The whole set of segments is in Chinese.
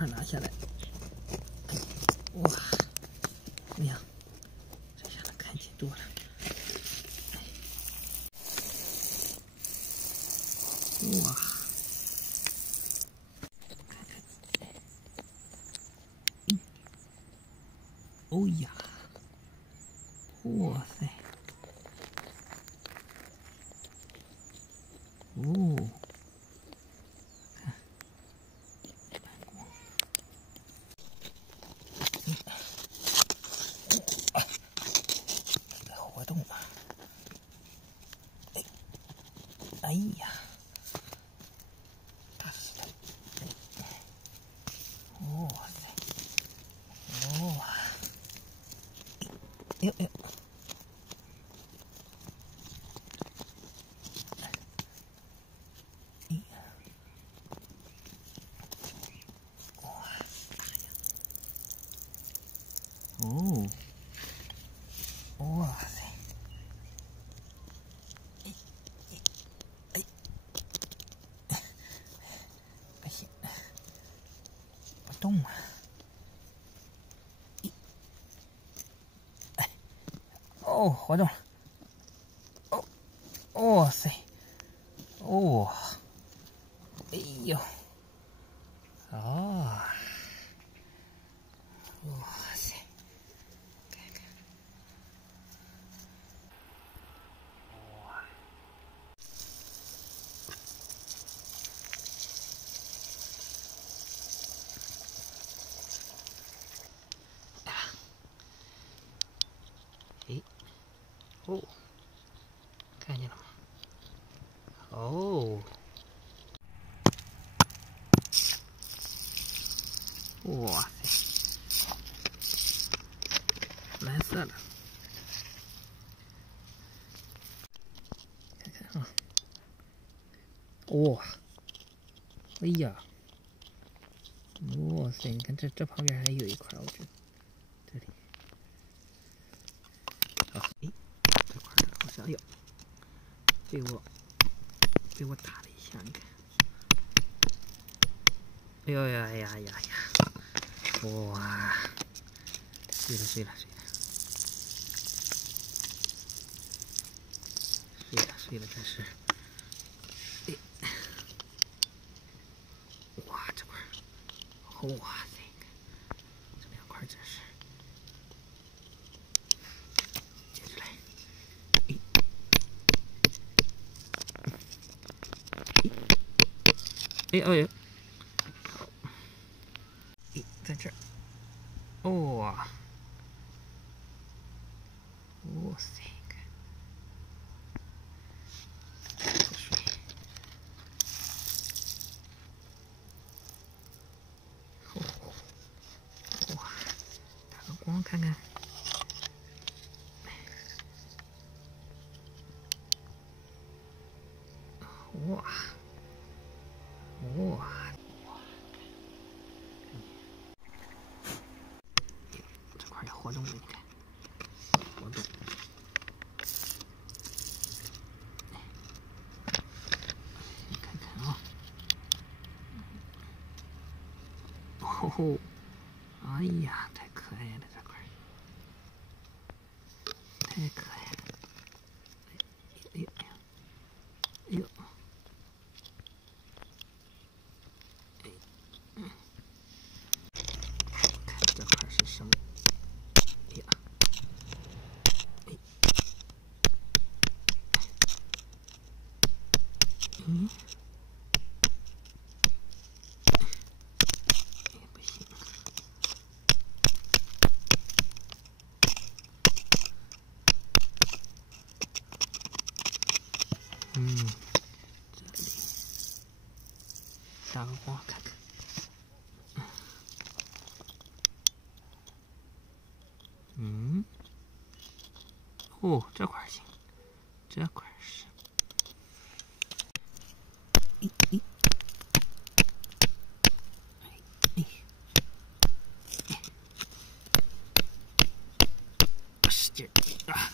块拿下来。哇，怎么样？这下子开心多了。哇！哦呀！哇塞！哦，看，反光。在活动嘛！哎呀，打死它！哇塞！哦，呦呦！哦，哇塞！不行，不动啊！哦，活动了！哦，哇塞！哦，哎呦！啊！哇塞！看看，哇！哎，哦，看见了吗？哦，哇塞，蓝色的，看看啊，哇，哎呀，哇塞，你看这旁边还有一块，我觉得这里，好，哎，这块好像有被我打了一下，你看，哎呦呀呀呀呀，哇，碎了，碎了，真是，哎，哇，这块，哇塞，这两块真是，接着来，哎，哎呦，哎，在这儿，哇，哇塞！哇，打个光看看。哇，哇，这块有活动了，你看，活动。你看看啊，哦，哎呀，太可爱了，这块太可爱了。哎呦哎呦哎呦！看这块是什么？哎呀，哎，嗯，哎不行，嗯，这里打个光看看。嗯，哦，这块行，这块是。咦，使劲啊！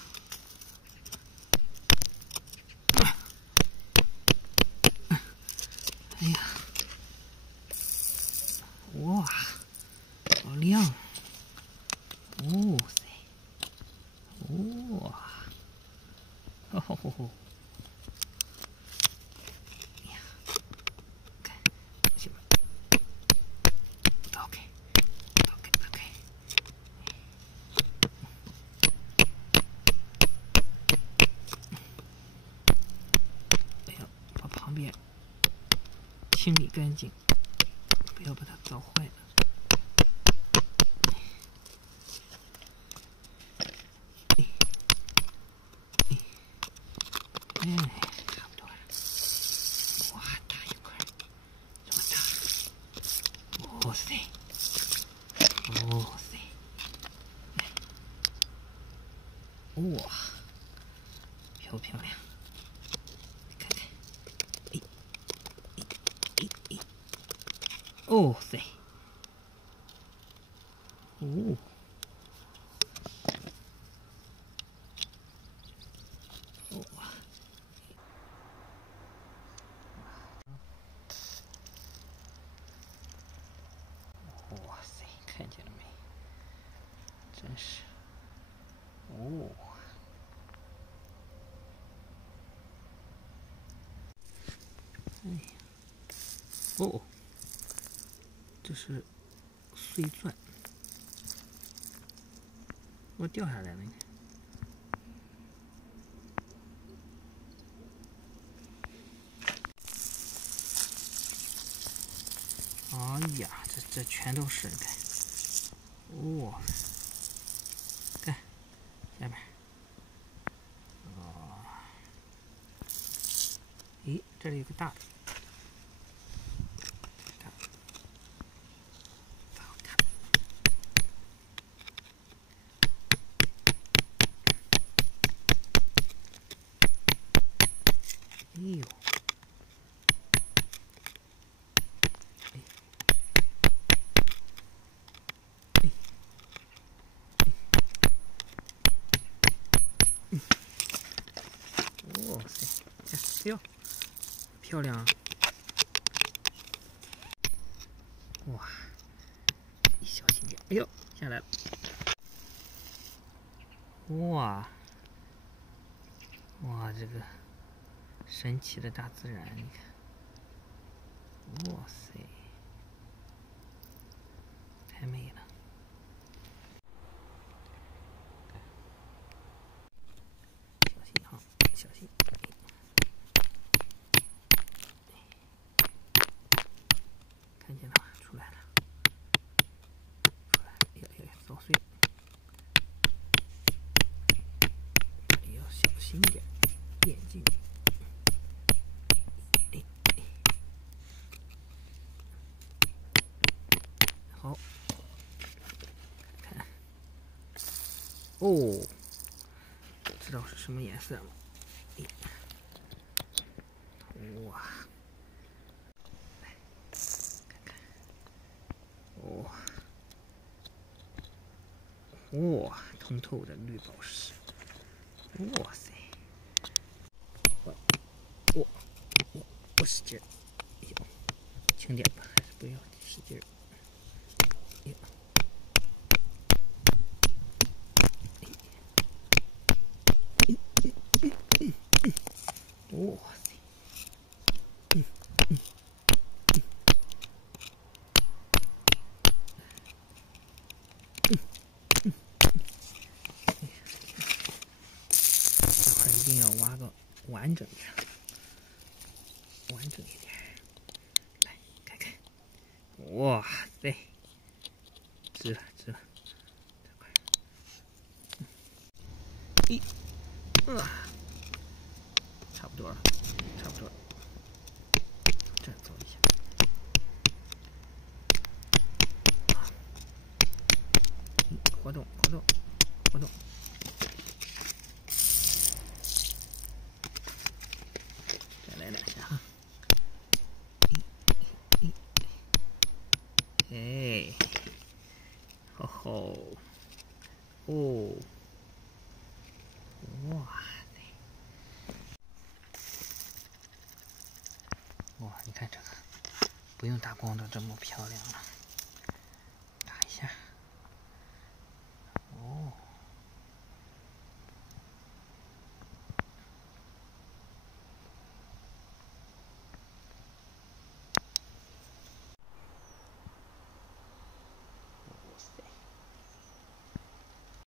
哎呀，哇，好亮！哦塞，哇，吼吼吼吼！哎呀，看，行吧，倒开，倒开，倒开。哎呀，把旁边清理干净，不要把它糟坏了。哎，差不多了。哇，大一块，这么大！哇塞，哇塞，哇，漂不漂亮？你看看，哎，哦塞，哦，哇。哇塞，看见了没？真是，哦，哎呀，哦，这是碎钻，我掉下来了。哎呀，这全都是，看，哇，看下面，哦，咦，这里有个大的，大的，不好看。哎呦，哎，哎，哇塞，看，哎呦，漂亮啊！哇，你小心点！哎呦，下来了！哇，哇，这个神奇的大自然，你看，哇塞，太美了！小心哈，小心！看见了吗？出来了，出来！哎呀哎呀，糟碎！这里要小心点，眼睛。哎哎，好，看，哦，知道是什么颜色了。哎，哇，来看看，哇，哇，通透的绿宝石，哇塞！我使劲儿，哎呦，轻点吧，还是不要使劲儿。哎呦，哇塞！这块一定要挖个完整的，完整一点。来看看，哇塞，值了值了，这块，一，差不多了，差不多了，这样走一下。活动活动活动，再来两下哈。哎，吼吼，哦，哇塞，哇，你看这个，不用打光都这么漂亮了。